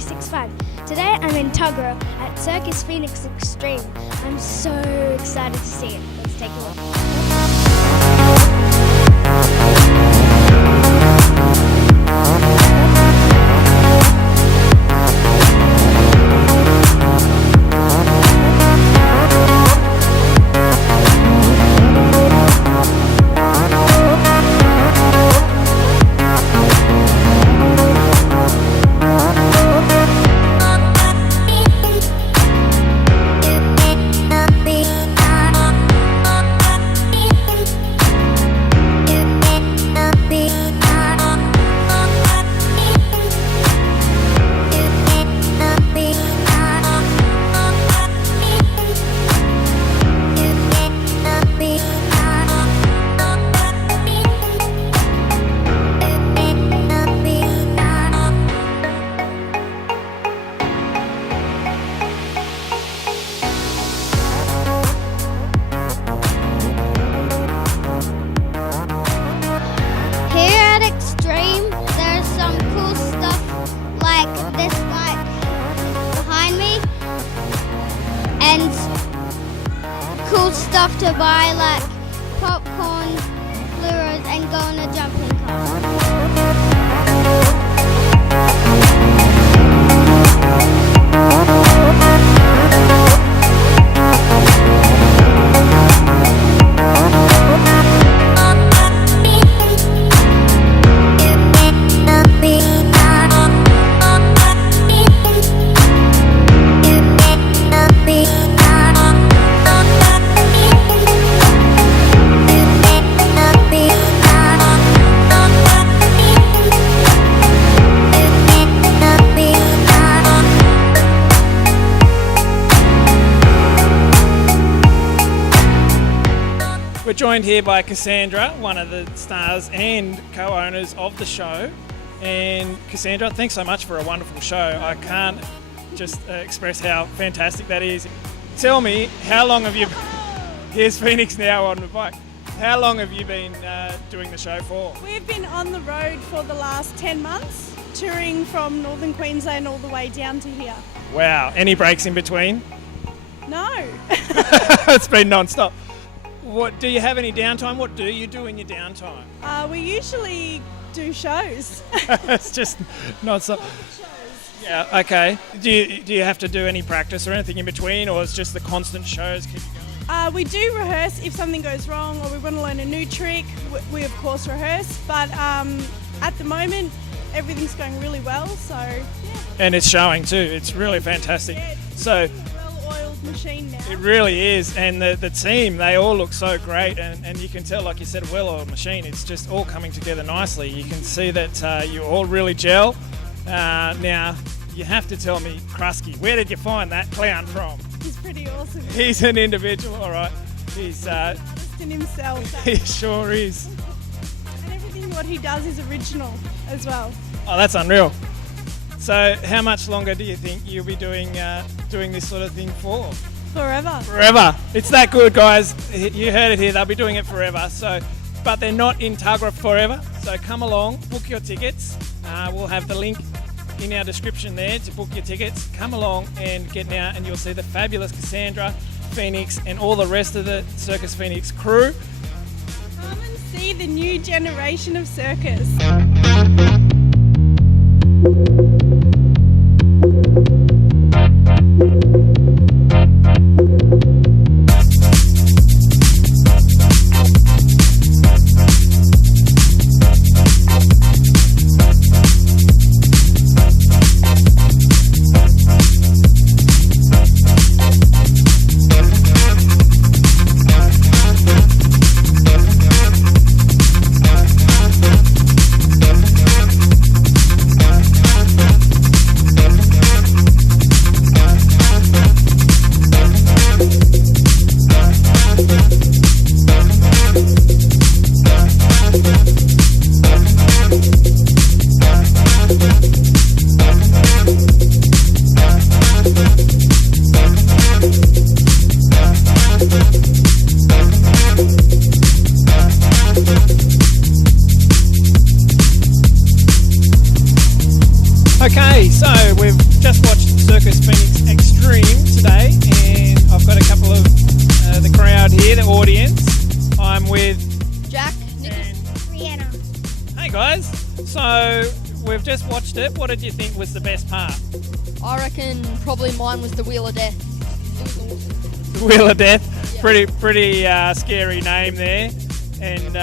365. Today I'm in Tuggerah at Circus Phoenix Extreme. I'm so excited to see it. Let's take a look. And cool stuff to buy like popcorn, fluoros, and go on a jumping We're joined here by Cassandra, one of the stars and co-owners of the show. And Cassandra, thanks so much for a wonderful show. I can't just express how fantastic that is. Tell me, how long have you... Here's Phoenix now on the bike. How long have you been doing the show for? We've been on the road for the last 10 months, touring from northern Queensland all the way down to here. Wow, any breaks in between? No. It's been non-stop. What, do you have any downtime? What do you do in your downtime? We usually do shows. It's just not so... Yeah, okay. Do you have to do any practice or anything in between, or it's just the constant shows keep you going? We do rehearse if something goes wrong or we want to learn a new trick. We of course rehearse, but at the moment everything's going really well, so yeah. And it's showing too. It's really fantastic. Yeah, So well-oiled machine now. it really is, and the team, they all look so great, and you can tell, like you said, a well-oiled machine. It's just all coming together nicely. You can see that you all really gel. Now, you have to tell me, Krusky, where did you find that clown from? He's pretty awesome. He's an individual, all right. He's Artist in himself. he sure is. And everything what he does is original as well. Oh, that's unreal. So, how much longer do you think you'll be doing this sort of thing for? Forever. Forever. It's that good, guys. You heard it here. They'll be doing it forever. So, but they're not in Tuggerah forever. So come along, book your tickets. We'll have the link in our description there to book your tickets. Come along and get now, and you'll see the fabulous Cassandra, Phoenix, and all the rest of the Circus Phoenix crew. Come and see the new generation of circus. So we've just watched Circus Phoenix Extreme today, and I've got a couple of the crowd here, the audience. I'm with Jack, and Rihanna. hey guys. So we've just watched it. What did you think was the best part? I reckon probably mine was the Wheel of Death. It was awesome. The Wheel of Death. Yeah. Pretty scary name there. And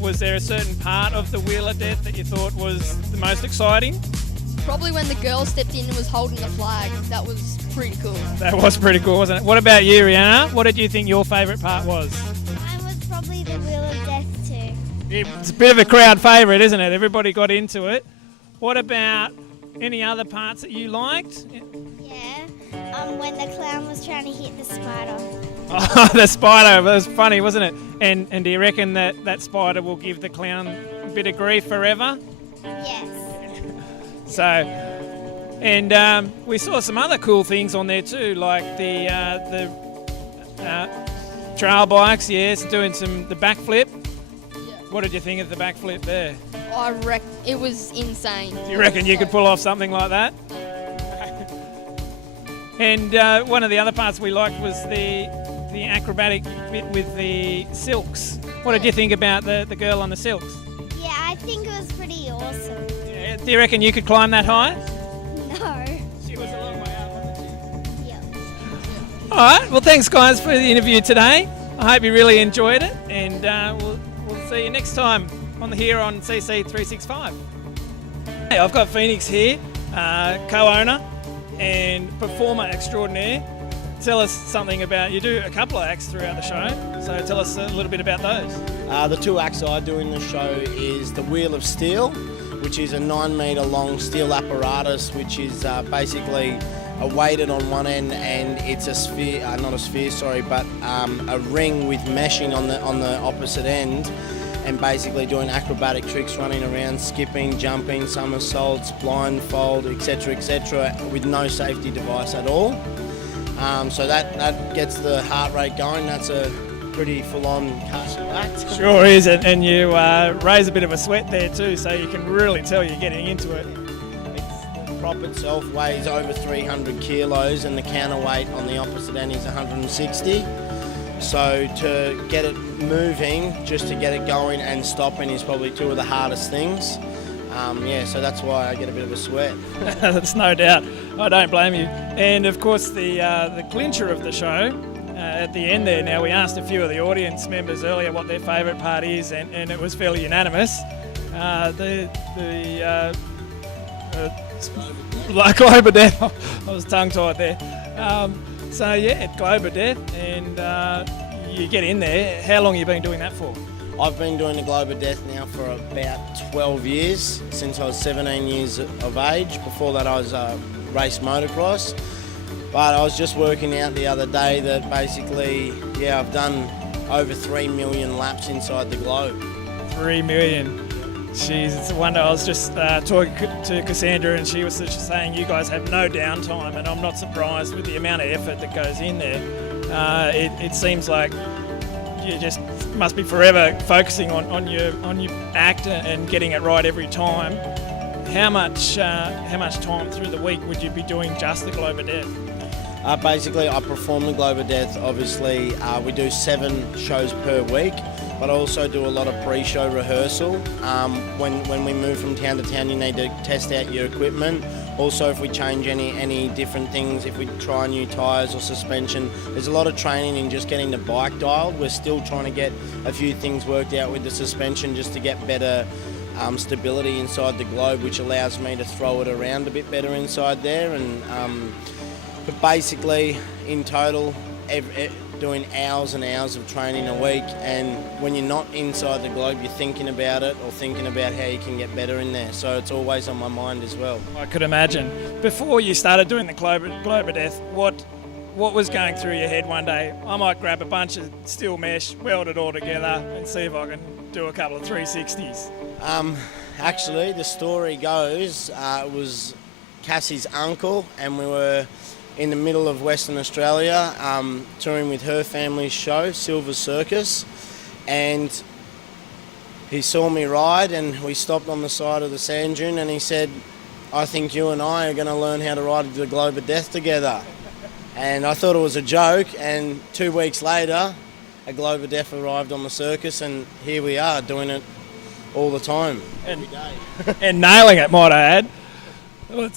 was there a certain part of the Wheel of Death that you thought was the most exciting? Probably when the girl stepped in and was holding the flag. That was pretty cool. That was pretty cool, wasn't it? What about you, Rihanna? What did you think your favourite part was? Mine was probably the Wheel of Death too. It's a bit of a crowd favourite, isn't it? Everybody got into it. What about any other parts that you liked? Yeah. When the clown was trying to hit the spider. Oh, the spider. That was funny, wasn't it? And do you reckon that spider will give the clown a bit of grief forever? Yes. So, and we saw some other cool things on there too, like the trail bikes, yes, doing the backflip. Yeah. What did you think of the backflip there? I reckon it was insane. Do you reckon you could pull off something like that? And one of the other parts we liked was the acrobatic bit with the silks. What did you think about the girl on the silks? Yeah, I think it was pretty awesome. Yeah, do you reckon you could climb that high? No. She was a long way up, wasn't she? Yep. All right. Well, thanks, guys, for the interview today. I hope you really enjoyed it, and we'll see you next time here on CC 365. Hey, I've got Phoenix here, co-owner and performer extraordinaire. Tell us something about, you do a couple of acts throughout the show, so tell us a little bit about those. The two acts I do in the show is the Wheel of Steel, which is a 9 metre long steel apparatus, which is basically weighted on one end, and it's a sphere, not a sphere, sorry, but a ring with meshing on the opposite end, and basically doing acrobatic tricks, running around, skipping, jumping, somersaults, blindfold, etc., with no safety device at all. So that gets the heart rate going. That's a pretty full-on cardio act. Sure is, and you raise a bit of a sweat there too, so you can really tell you're getting into it. The prop itself weighs over 300 kilos, and the counterweight on the opposite end is 160. So to get it moving, just to get it going and stopping is probably two of the hardest things. So that's why I get a bit of a sweat. That's no doubt. I don't blame you. And of course, the clincher of the show at the end there. Now, we asked a few of the audience members earlier what their favourite part is, and it was fairly unanimous. Like Globe of Death. I was tongue-tied there. So yeah, Globe of Death, and you get in there. How long have you been doing that for? I've been doing the Globe of Death now for about 12 years, since I was 17 years of age. Before that I was raced motocross. But I was just working out the other day that basically, yeah, I've done over 3 million laps inside the globe. 3 million. Jeez, it's a wonder. I was just talking to Cassandra, and she was just saying you guys have no downtime, and I'm not surprised with the amount of effort that goes in there. It seems like you just must be forever focusing on your act and getting it right every time. How much time through the week would you be doing just the Globe of Death? Basically, I perform the Globe of Death. Obviously, we do 7 shows per week, but I also do a lot of pre-show rehearsal. When we move from town to town, you need to test out your equipment. Also, if we change any different things, if we try new tyres or suspension, there's a lot of training in just getting the bike dialed. We're still trying to get a few things worked out with the suspension just to get better stability inside the globe, which allows me to throw it around a bit better inside there. But basically, in total, doing hours and hours of training a week, and when you're not inside the globe, you're thinking about it or thinking about how you can get better in there. So it's always on my mind as well. I could imagine. Before you started doing the Globe of Death, what was going through your head one day? I might grab a bunch of steel mesh, weld it all together, and see if I can do a couple of 360s. Actually, the story goes, it was Cassie's uncle, and we were in the middle of Western Australia, touring with her family's show, Circus, and he saw me ride, and we stopped on the side of the sand dune, and he said, I think you and I are going to learn how to ride the Globe of Death together. And I thought it was a joke, and 2 weeks later, a Globe of Death arrived on the circus, and here we are doing it all the time, every day. And nailing it, might I add. Well,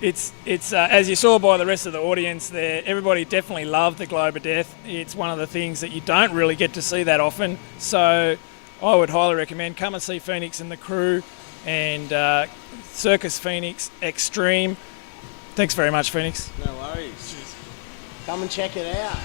it's as you saw by the rest of the audience there, everybody definitely loved the Globe of Death. It's one of the things that you don't really get to see that often. So I would highly recommend come and see Phoenix and the crew and Circus Phoenix Extreme. Thanks very much, Phoenix. No worries. Come and check it out.